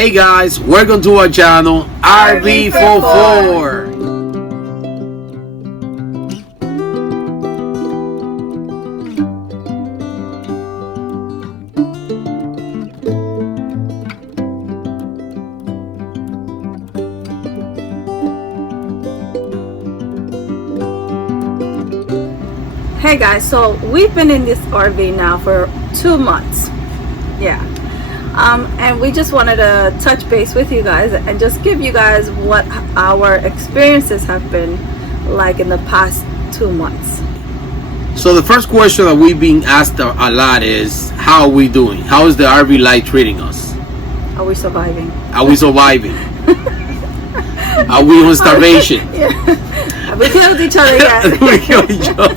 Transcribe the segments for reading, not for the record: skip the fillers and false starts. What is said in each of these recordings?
Hey guys, welcome to our channel, RV44. Hey guys, so we've been in this RV now for 2 months. Yeah. And we just wanted to touch base with you guys and just give you guys what our experiences have been like in the past 2 months. So the first question that we've been asked a lot is, how are we doing? How is the RV life treating us? Are we surviving? Are we surviving? Are we on starvation? Yeah. Have we killed each other yet? We killed each other.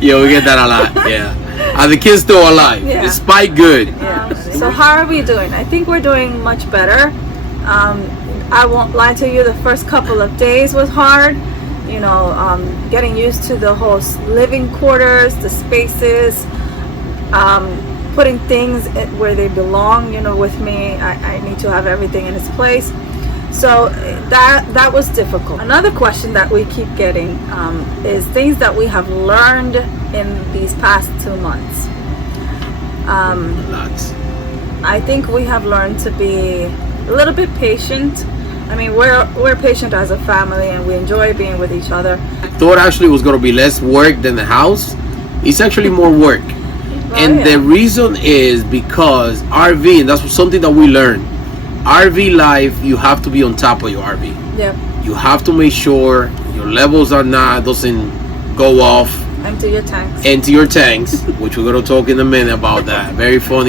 Yeah, we get that a lot. Yeah. Are the kids still alive? Yeah. Despite good. Yeah. So how are we doing? I think we're doing much better. I won't lie to you, the first couple of days was hard. You know, getting used to the whole living quarters, the spaces, putting things where they belong. You know, with me, I need to have everything in its place. So that was difficult. Another question that we keep getting is things that we have learned in these past 2 months. Lots. I think we have learned to be a little bit patient. I mean, we're patient as a family and we enjoy being with each other. Thought actually it was going to be less work than the house. It's actually more work. The reason is because RV, and that's something that we learned. RV life, you have to be on top of your RV. Yeah. You have to make sure your levels doesn't go off. Empty your tanks. Empty your tanks, which we're gonna talk in a minute about that. Very fun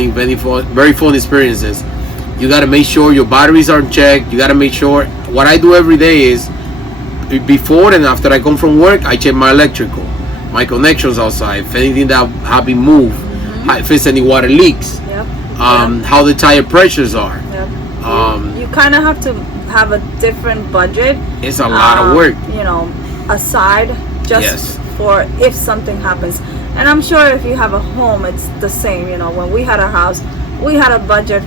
experiences. You gotta make sure your batteries are checked. You gotta make sure. What I do every day is, before and after I come from work, I check my electrical, my connections outside. If anything that have been moved, if there's any water leaks, Yep. how the tire pressures are. Yep. You kind of have to have a different budget. It's a lot of work. You know, aside just for if something happens. And I'm sure if you have a home, it's the same. You know, when we had a house, we had a budget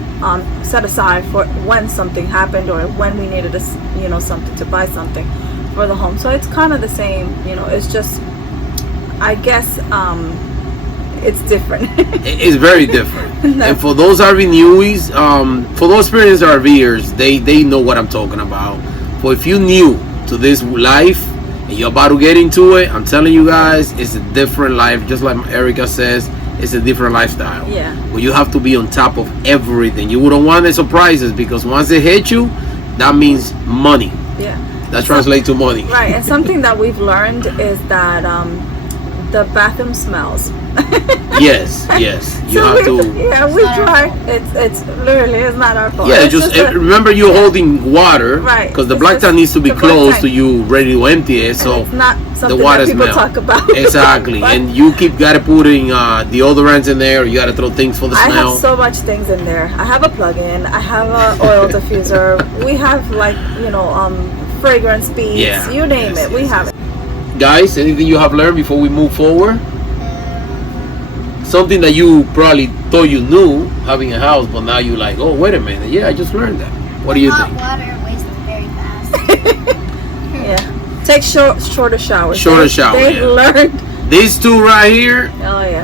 set aside for when something happened or when we needed something to buy something for the home. So it's kind of the same. You know, it's just, I guess, it's different. It's very different. And for those RV newbies, for those experienced RVers, they know what I'm talking about. For if you're new to this life and you're about to get into it, I'm telling you guys, it's a different life. Just like Ericka says, it's a different lifestyle. Yeah. Where you have to be on top of everything. You wouldn't want the surprises, because once they hit you, that means money. Yeah. That translates to money. Right. And something that we've learned is that the bathroom smells. Yes. You have to. Yeah, we try. It's literally, it's not our fault. Yeah, It's just remember you're holding water, right? Because the black tank needs to be close to you, ready to empty it. And So it's not something the water that people smell. talk about. Exactly, and you gotta putting deodorants in there. You gotta throw things for the I smell. have so much things in there. I have a plug-in. I have a oil diffuser. We have fragrance beads. Yeah, You name it. We have it. Guys, anything you have learned before we move forward? Something that you probably thought you knew having a house, but now you're like, oh, wait a minute. Yeah, I just learned that. What do you think? Hot water wastes very fast. Yeah. Take shorter showers. Shorter shower, They've yeah. learned. These two right here.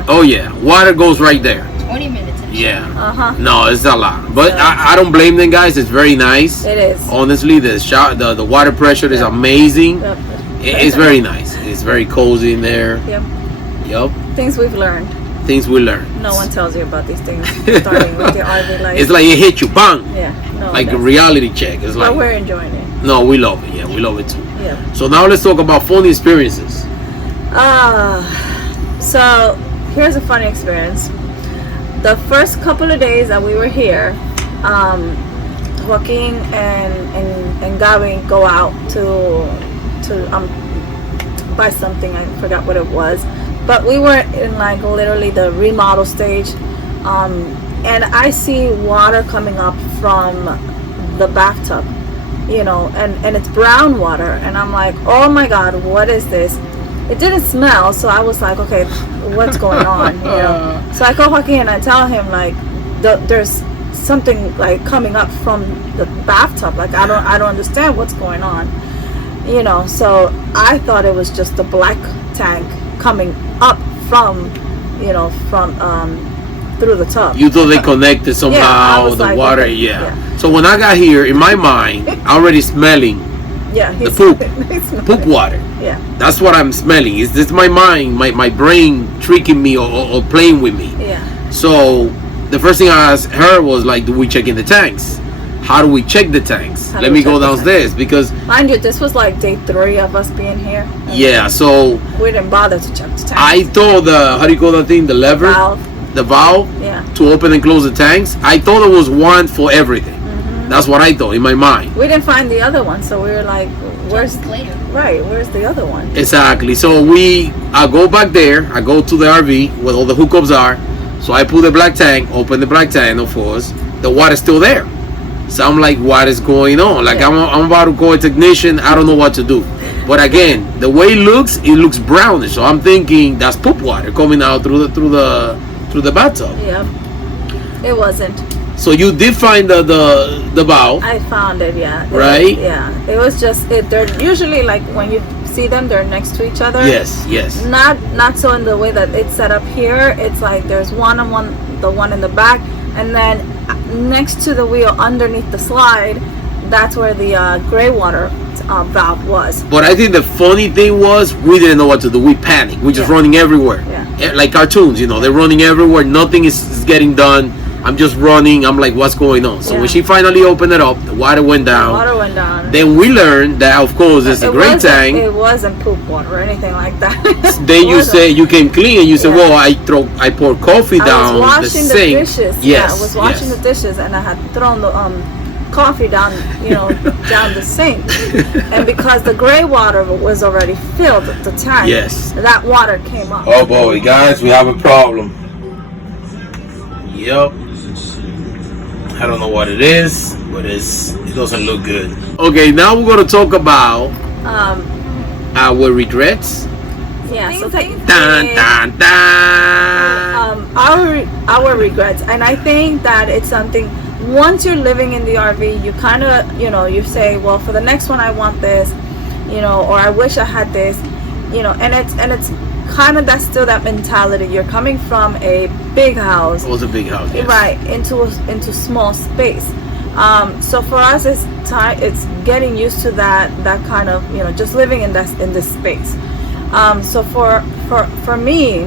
Oh yeah. Water goes right there. 20 minutes. Yeah. No, it's a lot. But I don't blame them, guys. It's very nice. It is. Honestly, the water pressure is amazing. Yep. It's very nice. It's very cozy in there. Yep. Things we've learned. Things we learn. No one tells you about these things starting with your RV life. It's like it hit you, bang. Yeah. No, like a reality check. It's like. But we're enjoying it. No, we love it. Yeah, we love it too. Yeah. So now let's talk about funny experiences. So here's a funny experience. The first couple of days that we were here, Joaquin and Gabriel go out to buy something. I forgot what it was. But we were in like literally the remodel stage, and I see water coming up from the bathtub, and it's brown water, and I'm like, oh my god, what is this? It didn't smell, so I was like, okay, what's going on? So I call Joaquin and I tell him like, there's something like coming up from the bathtub. Like I don't understand what's going on. So I thought it was just the black tank coming up from through the tub. You thought they connected somehow, the like, water, okay, yeah. So when I got here, in my mind, already smelling the poop water. Yeah. That's what I'm smelling. Is this my mind, my brain tricking me or playing with me? Yeah. So the first thing I asked her was like, do we check in the tanks? How do we check the tanks? Let me go downstairs because, mind you, this was like day 3 of us being here. Yeah, so we didn't bother to check the tanks. I thought how do you call that thing? The lever? The valve to open and close the tanks. I thought it was one for everything. That's what I thought in my mind. We didn't find the other one, so we were like, where's the other one? Exactly. So I go back there, I go to the RV where all the hookups are. So I pull the black tank, open the black tank, of course. The water's still there. So I'm like, what is going on? Like I'm about to go into ignition, I don't know what to do. But again, the way it looks brownish. So I'm thinking that's poop water coming out through the bathtub. Yeah, it wasn't. So you did find the valve. I found it, yeah. Right? It was just they're usually like when you see them, they're next to each other. Yes. Not so in the way that it's set up here. It's like there's the one in the back, and then next to the wheel underneath the slide, that's where the gray water valve was. But I think the funny thing was we didn't know what to do. We panicked. We're just running everywhere. Like cartoons, they're running everywhere. Nothing is getting done. I'm just running. I'm like, what's going on? So when she finally opened it up, the water went down. Then we learned that, of course, it's a great tank. It wasn't poop water or anything like that. Then you say you came clean and you said, well, I poured coffee down the sink. The dishes. Yes, I was washing the dishes and I had thrown the coffee down, down the sink. And because the gray water was already filled, the tank, that water came up. Oh boy, guys, we have a problem. Yep. I don't know what it is, but it doesn't look good. Okay, now we're going to talk about our regrets. Yeah, so dun, dun. Our regrets. And I think that it's something, once you're living in the RV, you kind of, you say, well, for the next one I want this, or I wish I had this, and it's kind of, that's still that mentality. You're coming from a big house. It was a big house, yes. Right, into small space. So for us, it's getting used to that kind of, just living in this space. So for me,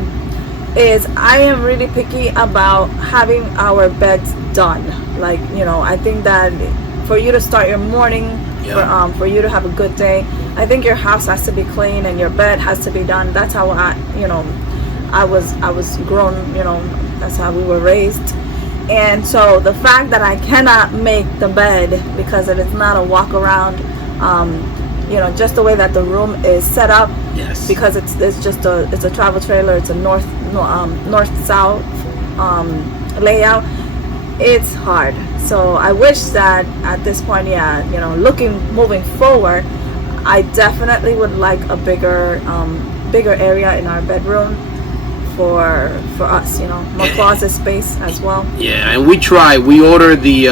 is I am really picky about having our beds done. Like, I think that for you to start your morning, for you to have a good day, I think your house has to be clean and your bed has to be done. That's how I was grown, that's how we were raised. And so the fact that I cannot make the bed because it is not a walk around, just the way that the room is set up, because it's just a travel trailer, it's a north south layout, it's hard. So I wish that at this point, moving forward, I definitely would like a bigger area in our bedroom for us, more closet space as well. Yeah, and we ordered the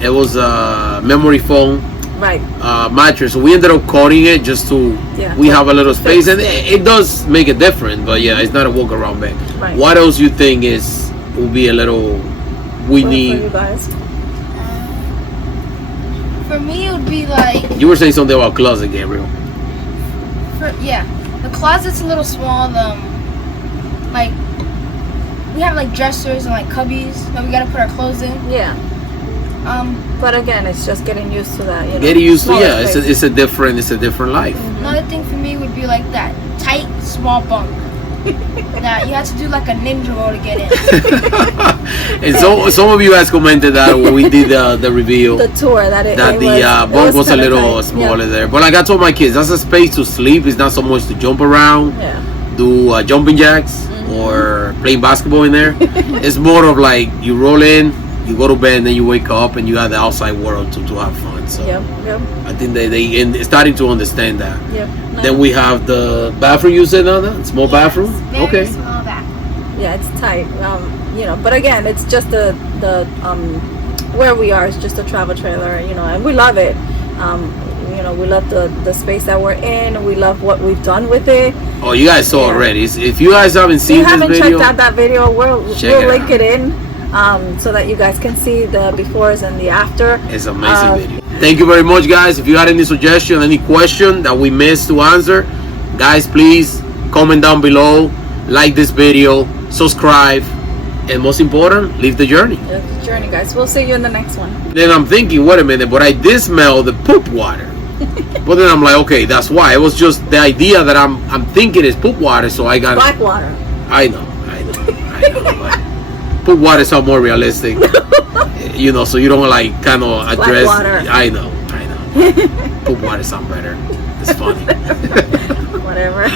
it was a memory foam mattress, so we ended up cutting it just to we have a little space, and it does make a difference, but it's not a walk around bed. What else you think will be a little need for you guys? For me, it would be like... You were saying something about closet, Gabriel. The closet's a little small. Like, we have like dressers and like cubbies that we gotta put our clothes in. Yeah. But again, it's just getting used to that. Getting used to it's a different life. Another thing for me would be like that tight, small bunk. That you have to do like a ninja roll to get in. And so some of you guys commented that when we did the reveal, the tour, the bunk was a little smaller there. But like I told my kids, that's a space to sleep. It's not so much to jump around, do jumping jacks or playing basketball in there. It's more of like you roll in, you go to bed, and then you wake up and you have the outside world to have fun. So I think they starting to understand that. Then we have the bathroom. You said, Nana? Small bathroom? Very small bathroom. Yeah, it's tight. But again, it's just the where we are is just a travel trailer, you know, and we love it. You know, we love the space that we're in. We love what we've done with it. Oh, you guys saw already. If you guys haven't If seen you this haven't video, checked out that video, we'll link out. it in so that you guys can see the befores and the after. It's an amazing video. Thank you very much, guys. If you had any suggestion, any question that we missed to answer, guys, please comment down below, like this video, subscribe, and most important, live the journey. Live the journey, guys. We'll see you in the next one. Then I'm thinking, wait a minute, but I did smell the poop water. But then I'm like, okay, that's why. It was just the idea that I'm thinking is poop water, so I got Black water. I know. But poop water sound more realistic, you know, so you don't like kind of address. water. I know. Poop water sound better. It's funny. Whatever.